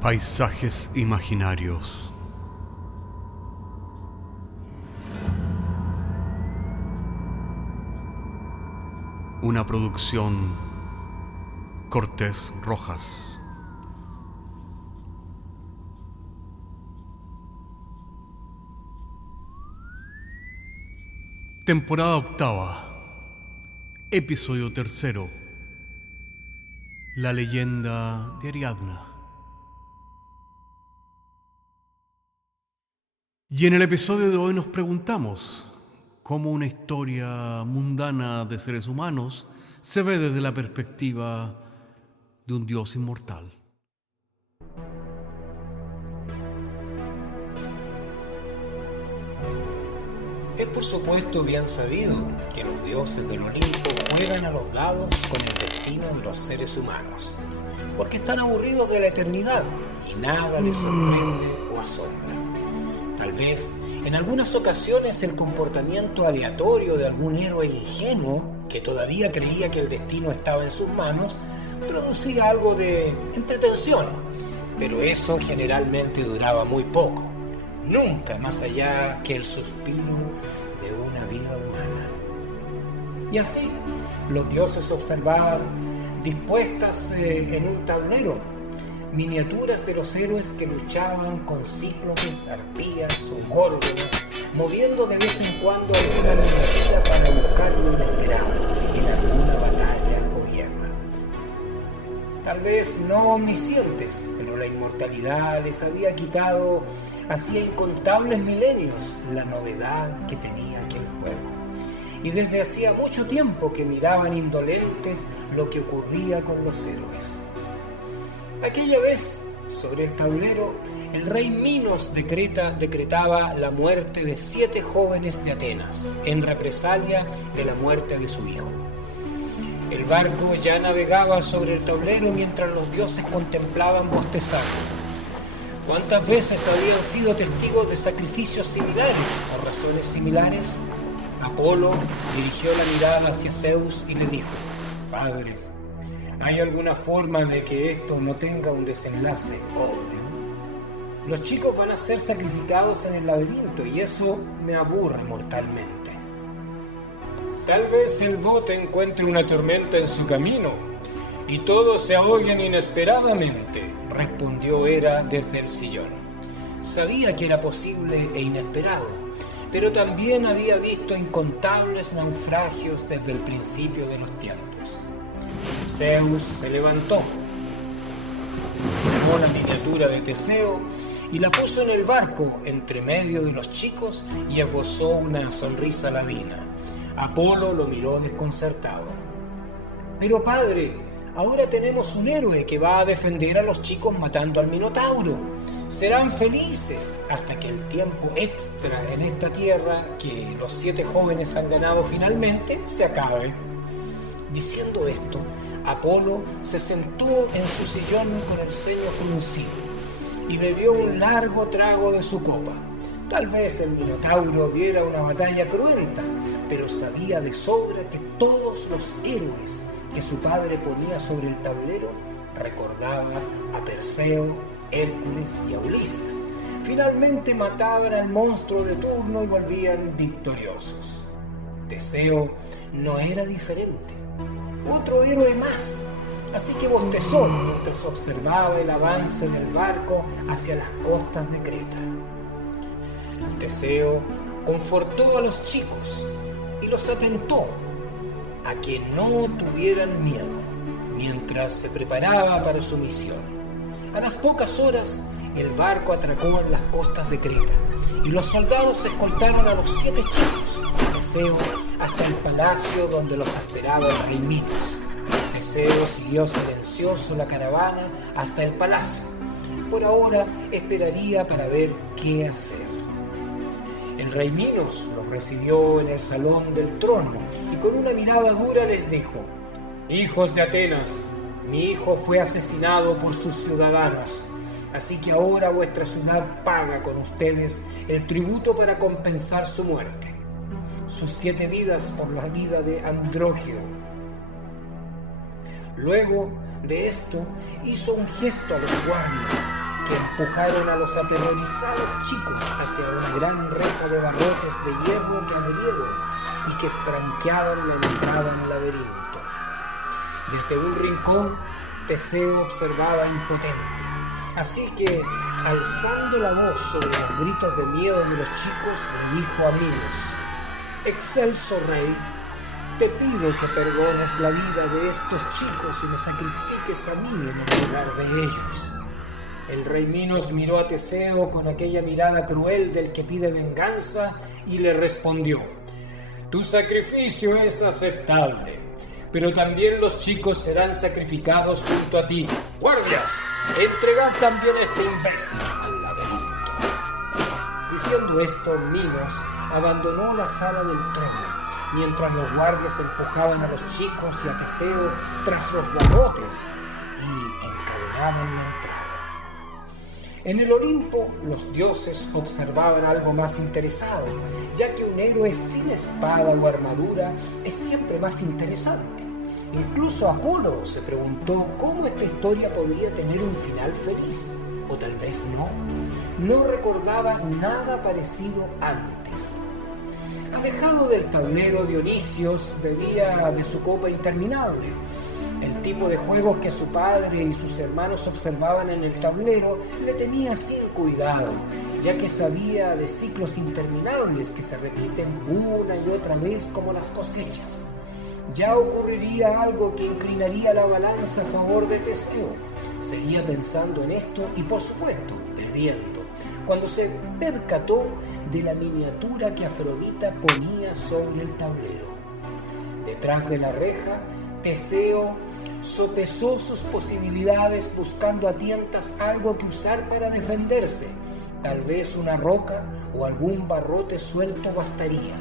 Paisajes imaginarios. Una producción Cortés Rojas. Temporada octava. Episodio tercero. La leyenda de Ariadna. Y en el episodio de hoy nos preguntamos cómo una historia mundana de seres humanos se ve desde la perspectiva de un dios inmortal. Es por supuesto bien sabido que los dioses del Olimpo juegan a los dados con el destino de los seres humanos, porque están aburridos de la eternidad y nada les sorprende o asombra. Tal vez, en algunas ocasiones, el comportamiento aleatorio de algún héroe ingenuo que todavía creía que el destino estaba en sus manos producía algo de entretención, pero eso generalmente duraba muy poco, nunca más allá que el suspiro de una vida humana. Y así, los dioses observaban, dispuestas en un tablero, miniaturas de los héroes que luchaban con cíclopes, arpías o górgonas, moviendo de vez en cuando alguna miniatura para buscar lo inesperado en alguna batalla o guerra. Tal vez no omniscientes, pero la inmortalidad les había quitado hacía incontables milenios la novedad que tenía aquel juego. Y desde hacía mucho tiempo que miraban indolentes lo que ocurría con los héroes. Aquella vez, sobre el tablero, el rey Minos de Creta decretaba la muerte de 7 jóvenes de Atenas, en represalia de la muerte de su hijo. El barco ya navegaba sobre el tablero mientras los dioses contemplaban bostezando. ¿Cuántas veces habían sido testigos de sacrificios similares por razones similares? Apolo dirigió la mirada hacia Zeus y le dijo: Padre, ¿hay alguna forma de que esto no tenga un desenlace óptimo? Los chicos van a ser sacrificados en el laberinto y eso me aburre mortalmente. Tal vez el bote encuentre una tormenta en su camino y todos se ahoguen inesperadamente, respondió Hera desde el sillón. Sabía que era posible e inesperado, pero también había visto incontables naufragios desde el principio de los tiempos. Zeus se levantó, tomó la miniatura de Teseo y la puso en el barco entre medio de los chicos y esbozó una sonrisa ladina. Apolo lo miró desconcertado. Pero padre, ahora tenemos un héroe que va a defender a los chicos matando al Minotauro. Serán felices hasta que el tiempo extra en esta tierra que los 7 jóvenes han ganado finalmente se acabe. Diciendo esto, Apolo se sentó en su sillón con el ceño fruncido y bebió un largo trago de su copa. Tal vez el Minotauro diera una batalla cruenta, pero sabía de sobra que todos los héroes que su padre ponía sobre el tablero recordaba a Perseo, Hércules y a Ulises. Finalmente mataban al monstruo de turno y volvían victoriosos. Teseo no era diferente. Otro héroe más, así que bostezó mientras observaba el avance del barco hacia las costas de Creta. Teseo confortó a los chicos y los atentó a que no tuvieran miedo mientras se preparaba para su misión. A las pocas horas, el barco atracó en las costas de Creta y los soldados escoltaron a los 7 chicos de Teseo hasta el palacio donde los esperaba el rey Minos. Teseo siguió silencioso la caravana hasta el palacio. Por ahora esperaría para ver qué hacer. El rey Minos los recibió en el salón del trono y con una mirada dura les dijo: Hijos de Atenas, mi hijo fue asesinado por sus ciudadanos, así que ahora vuestra ciudad paga con ustedes el tributo para compensar su muerte. Sus 7 vidas por la vida de Andrógeo. Luego de esto hizo un gesto a los guardias que empujaron a los aterrorizados chicos hacia una gran reja de barrotes de hierro que abrieron y que franqueaban la entrada al laberinto. Desde un rincón, Teseo observaba impotente. Así que, alzando la voz sobre los gritos de miedo de los chicos, le dijo a Minos: «Excelso rey, te pido que perdones la vida de estos chicos y me sacrifiques a mí en el lugar de ellos». El rey Minos miró a Teseo con aquella mirada cruel del que pide venganza y le respondió: «Tu sacrificio es aceptable, pero también los chicos serán sacrificados junto a ti. ¡Guardias! Entregad también a este imbécil al laberinto». Diciendo esto, Minos abandonó la sala del trono, mientras los guardias empujaban a los chicos y a Teseo tras los barrotes y encadenaban la entrada. En el Olimpo, los dioses observaban algo más interesado, ya que un héroe sin espada o armadura es siempre más interesante. Incluso Apolo se preguntó cómo esta historia podría tener un final feliz, o tal vez no. No recordaba nada parecido antes. Alejado del tablero, Dionisios bebía de su copa interminable. El tipo de juegos que su padre y sus hermanos observaban en el tablero le tenía sin cuidado, ya que sabía de ciclos interminables que se repiten una y otra vez como las cosechas. Ya ocurriría algo que inclinaría la balanza a favor de Teseo. Seguía pensando en esto y, por supuesto, bebiendo, cuando se percató de la miniatura que Afrodita ponía sobre el tablero. Detrás de la reja, Teseo sopesó sus posibilidades buscando a tientas algo que usar para defenderse. Tal vez una roca o algún barrote suelto bastaría.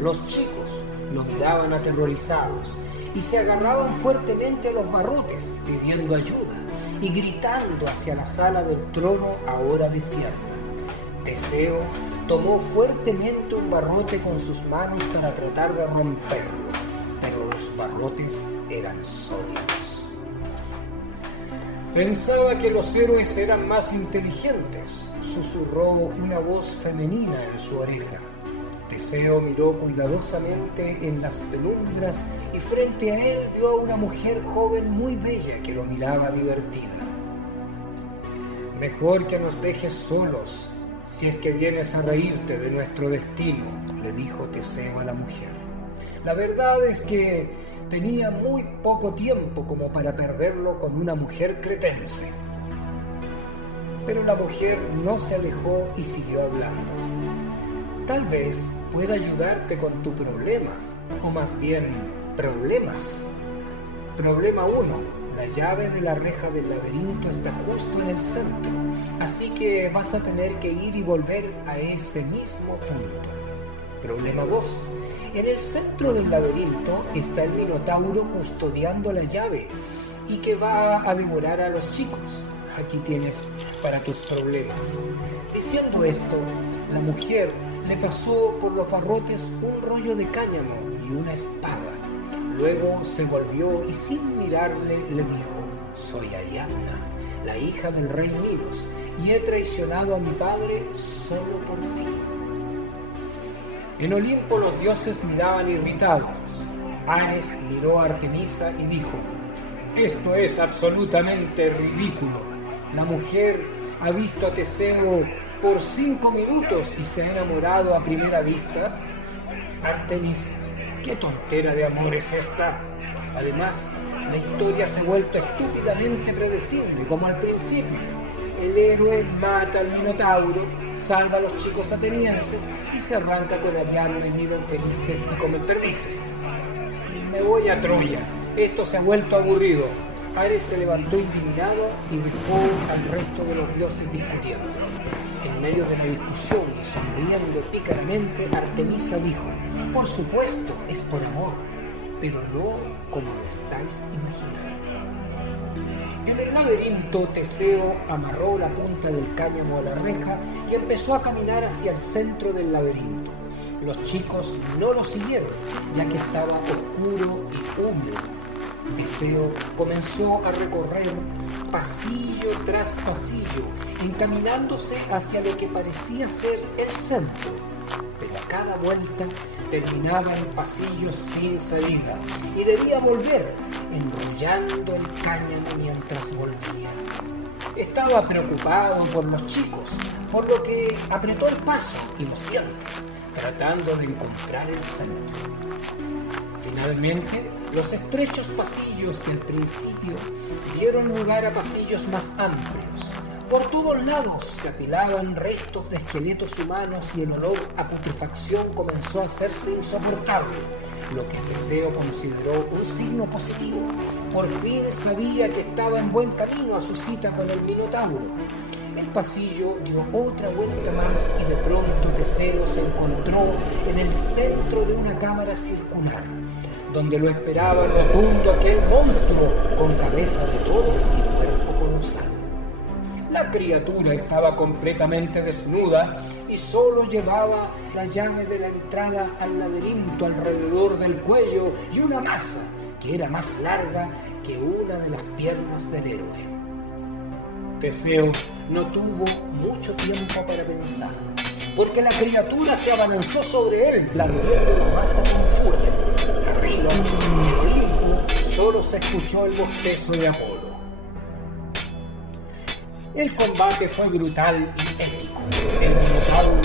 Los chicos lo miraban aterrorizados y se agarraban fuertemente a los barrotes pidiendo ayuda y gritando hacia la sala del trono ahora desierta. Teseo tomó fuertemente un barrote con sus manos para tratar de romperlo, pero los barrotes eran sólidos. Pensaba que los héroes eran más inteligentes, susurró una voz femenina en su oreja. Teseo miró cuidadosamente en las penumbras y frente a él vio a una mujer joven muy bella que lo miraba divertida. «Mejor que nos dejes solos, si es que vienes a reírte de nuestro destino», le dijo Teseo a la mujer. La verdad es que tenía muy poco tiempo como para perderlo con una mujer cretense. Pero la mujer no se alejó y siguió hablando. «Tal vez pueda ayudarte con tu problema, o más bien, problemas. Problema 1. La llave de la reja del laberinto está justo en el centro, así que vas a tener que ir y volver a ese mismo punto. Problema 2. En el centro del laberinto está el Minotauro custodiando la llave y que va a devorar a los chicos. Aquí tienes para tus problemas». Diciendo esto, la mujer le pasó por los barrotes un rollo de cáñamo y una espada. Luego se volvió y sin mirarle le dijo: «Soy Ariadna, la hija del rey Minos, y he traicionado a mi padre solo por ti». En Olimpo los dioses miraban irritados. Ares miró a Artemisa y dijo: «Esto es absolutamente ridículo. La mujer ha visto a Teseo por 5 minutos y se ha enamorado a primera vista. Artemis, ¿qué tontera de amor es esta? Además, la historia se ha vuelto estúpidamente predecible, como al principio. El héroe mata al Minotauro, salva a los chicos atenienses y se arranca con Ariadna y viven felices y comen perdices. Me voy a Troya. Esto se ha vuelto aburrido». Ares se levantó indignado y dejó al resto de los dioses discutiendo. En medio de la discusión y sonriendo pícaramente, Artemisa dijo: «Por supuesto, es por amor, pero no como lo estáis imaginando». En el laberinto, Teseo amarró la punta del cáñamo a la reja y empezó a caminar hacia el centro del laberinto. Los chicos no lo siguieron, ya que estaba oscuro y húmedo. Teseo comenzó a recorrer pasillo tras pasillo, encaminándose hacia lo que parecía ser el centro. Pero a cada vuelta terminaba en pasillos sin salida y debía volver, enrollando el cáñamo mientras volvía. Estaba preocupado por los chicos, por lo que apretó el paso y los dientes, tratando de encontrar el centro. Finalmente, los estrechos pasillos del principio dieron lugar a pasillos más amplios. Por todos lados se apilaban restos de esqueletos humanos y el olor a putrefacción comenzó a hacerse insoportable, lo que Teseo consideró un signo positivo. Por fin sabía que estaba en buen camino a su cita con el Minotauro. El pasillo dio otra vuelta más y de pronto Teseo se encontró en el centro de una cámara circular, donde lo esperaba rotundo aquel monstruo con cabeza de toro y cuerpo colosal. La criatura estaba completamente desnuda y solo llevaba la llave de la entrada al laberinto alrededor del cuello y una maza que era más larga que una de las piernas del héroe. Teseo no tuvo mucho tiempo para pensar, porque la criatura se abalanzó sobre él, blandiendo la masa con furia. Arriba, en el Olimpo, solo se escuchó el bostezo de Apolo. El combate fue brutal y épico. El Minotauro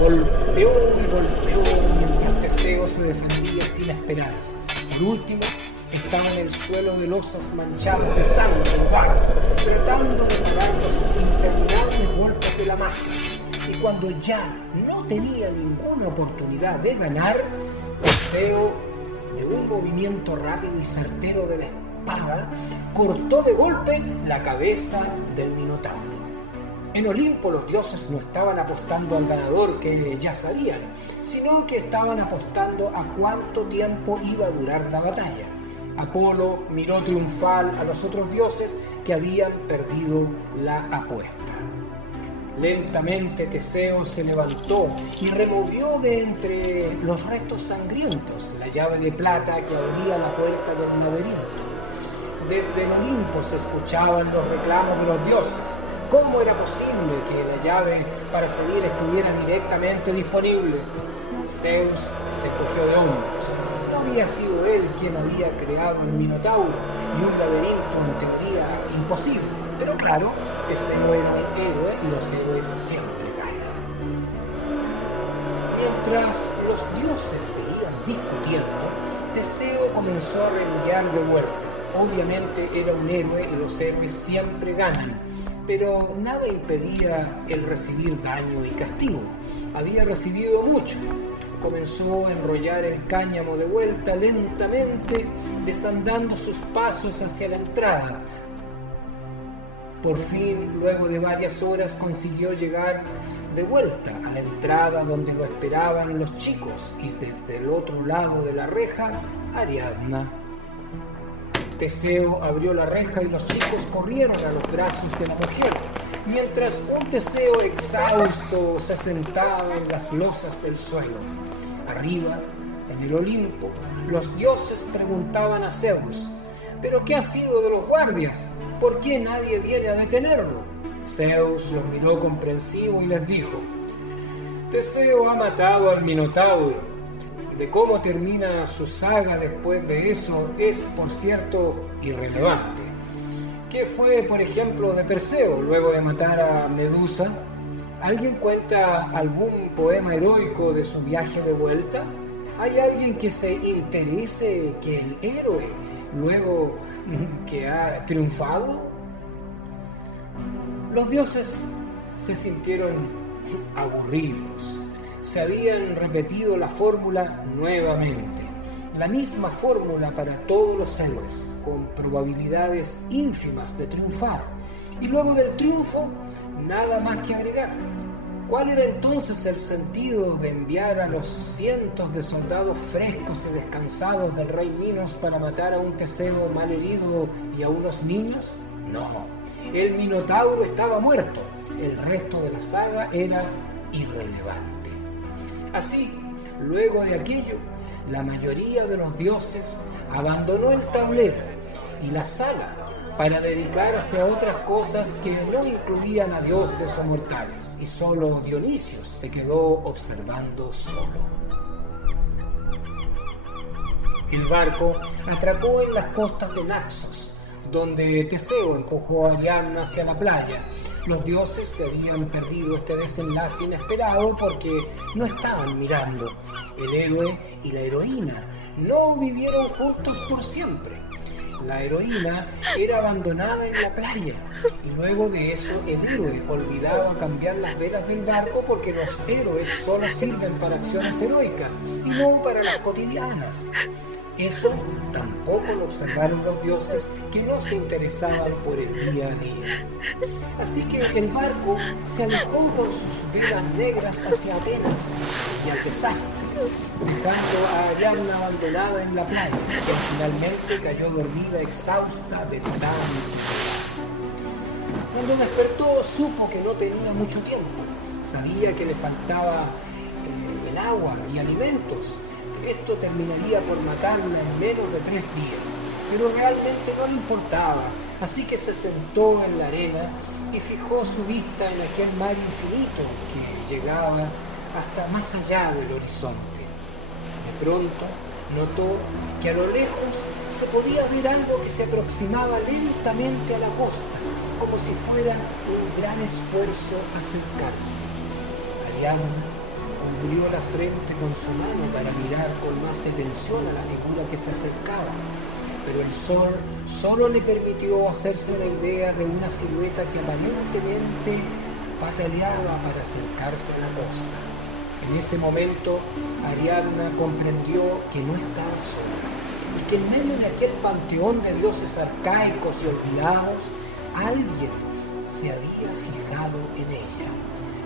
golpeó y golpeó mientras Teseo se defendía sin esperanzas. Por último, estaba en el suelo de losas manchados de sangre, tratando de parar los interminables golpes de la masa. Y cuando ya no tenía ninguna oportunidad de ganar, Teseo, de un movimiento rápido y certero de la espada, cortó de golpe la cabeza del Minotauro. En Olimpo los dioses no estaban apostando al ganador que ya sabían, sino que estaban apostando a cuánto tiempo iba a durar la batalla. Apolo miró triunfal a los otros dioses que habían perdido la apuesta. Lentamente Teseo se levantó y removió de entre los restos sangrientos la llave de plata que abría la puerta del laberinto. Desde el Olimpo se escuchaban los reclamos de los dioses. ¿Cómo era posible que la llave para seguir estuviera directamente disponible? Zeus se cogió de hombros. No había sido él quien había creado el Minotauro y un laberinto en teoría imposible. Pero claro, Teseo era un héroe y los héroes siempre ganan. Mientras los dioses seguían discutiendo, Teseo comenzó a renguear de vuelta. Obviamente era un héroe y los héroes siempre ganan, pero nada impedía el recibir daño y castigo. Había recibido mucho. Comenzó a enrollar el cáñamo de vuelta lentamente, desandando sus pasos hacia la entrada. Por fin, luego de varias horas, consiguió llegar de vuelta a la entrada donde lo esperaban los chicos y desde el otro lado de la reja, Ariadna. Teseo abrió la reja y los chicos corrieron a los brazos de la mujer, mientras un Teseo exhausto se sentaba en las losas del suelo. Arriba, en el Olimpo, los dioses preguntaban a Zeus: ¿pero qué ha sido de los guardias? ¿Por qué nadie viene a detenerlo? Zeus los miró comprensivo y les dijo: Teseo ha matado al Minotauro. De cómo termina su saga después de eso es, por cierto, irrelevante. ¿Qué fue, por ejemplo, de Perseo luego de matar a Medusa? ¿Alguien cuenta algún poema heroico de su viaje de vuelta? ¿Hay alguien que se interese que el héroe, luego que ha triunfado? Los dioses se sintieron aburridos. Se habían repetido la fórmula nuevamente. La misma fórmula para todos los héroes, con probabilidades ínfimas de triunfar. Y luego del triunfo, nada más que agregar. ¿Cuál era entonces el sentido de enviar a los cientos de soldados frescos y descansados del rey Minos para matar a un Teseo malherido y a unos niños? No, el Minotauro estaba muerto. El resto de la saga era irrelevante. Así, luego de aquello, la mayoría de los dioses abandonó el tablero y la sala para dedicarse a otras cosas que no incluían a dioses o mortales, y solo Dionisio se quedó observando solo. El barco atracó en las costas de Naxos, donde Teseo empujó a Ariadna hacia la playa. Los dioses se habían perdido este desenlace inesperado porque no estaban mirando. El héroe y la heroína no vivieron juntos por siempre. La heroína era abandonada en la playa y luego de eso el héroe olvidaba cambiar las velas del barco porque los héroes solo sirven para acciones heroicas y no para las cotidianas. Eso tampoco lo observaron los dioses, que no se interesaban por el día a día. Así que el barco se alejó con sus velas negras hacia Atenas y al desastre, dejando a Ariadna abandonada en la playa, quien finalmente cayó dormida exhausta de tan. Cuando despertó supo que no tenía mucho tiempo. Sabía que le faltaba el agua y alimentos. Esto terminaría por matarla en menos de 3 días, pero realmente no le importaba, así que se sentó en la arena y fijó su vista en aquel mar infinito que llegaba hasta más allá del horizonte. De pronto notó que a lo lejos se podía ver algo que se aproximaba lentamente a la costa, como si fuera un gran esfuerzo acercarse. Ariadna cubrió la frente con su mano para mirar con más detención a la figura que se acercaba, pero el sol solo le permitió hacerse la idea de una silueta que aparentemente pataleaba para acercarse a la costa. En ese momento, Ariadna comprendió que no estaba sola y que en medio de aquel panteón de dioses arcaicos y olvidados, alguien se había fijado en ella,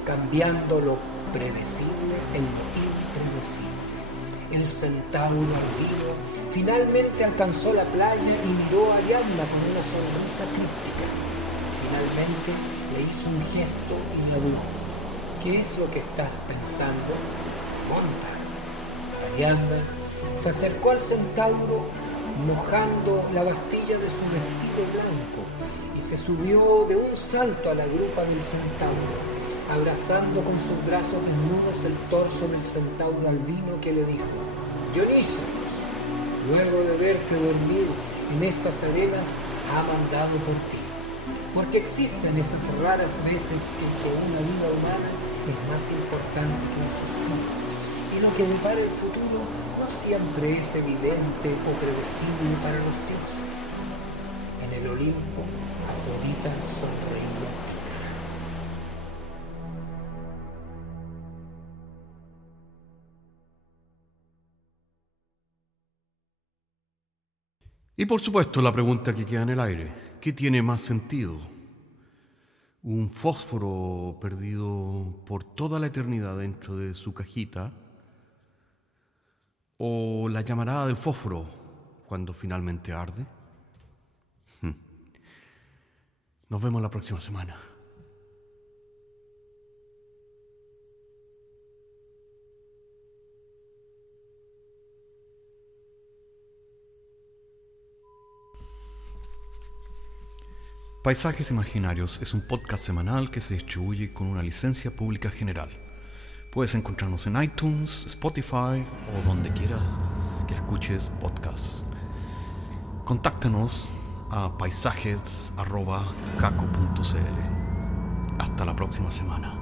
cambiando lo predecible en lo impredecible. El centauro albino finalmente alcanzó la playa y miró a Ariadna con una sonrisa críptica. Finalmente le hizo un gesto y le habló. ¿Qué es lo que estás pensando? Monta. Ariadna se acercó al centauro mojando la bastilla de su vestido blanco y se subió de un salto a la grupa del centauro, abrazando con sus brazos desnudos el torso del centauro albino, que le dijo: Dionisio, luego de verte dormir en estas arenas, ha mandado por ti, porque existen esas raras veces en que una vida humana es más importante que un suspiro, y lo que depara el futuro no siempre es evidente o predecible para los dioses. En el Olimpo, Afrodita sonreía pícara. Y por supuesto la pregunta que queda en el aire: ¿qué tiene más sentido? ¿Un fósforo perdido por toda la eternidad dentro de su cajita? ¿O la llamarada del fósforo cuando finalmente arde? Nos vemos la próxima semana. Paisajes Imaginarios es un podcast semanal que se distribuye con una licencia pública general. Puedes encontrarnos en iTunes, Spotify o donde quiera que escuches podcasts. Contáctanos a paisajes@caco.cl. Hasta la próxima semana.